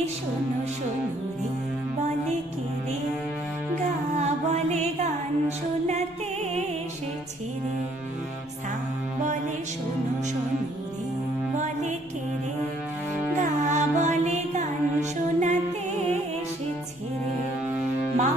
বলে শোনো শোনো রে, বলে কে রে? গা বলে গান শোনাতে এসেছি রে। সা বলে শোনো শোনো রে, বলে কে রে? গা বলে গান শোনাতে এসেছি রে। মা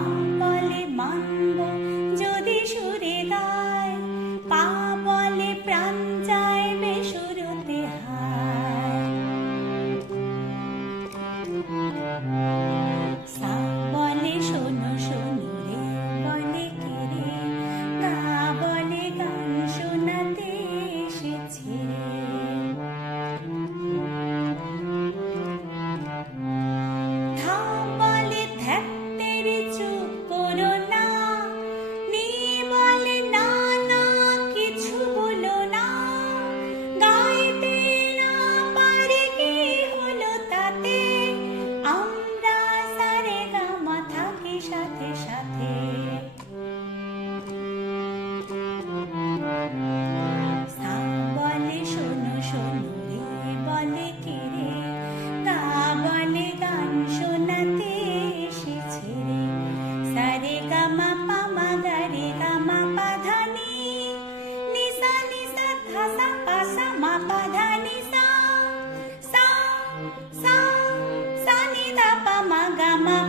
sa sa sa ni da pa ma ga ma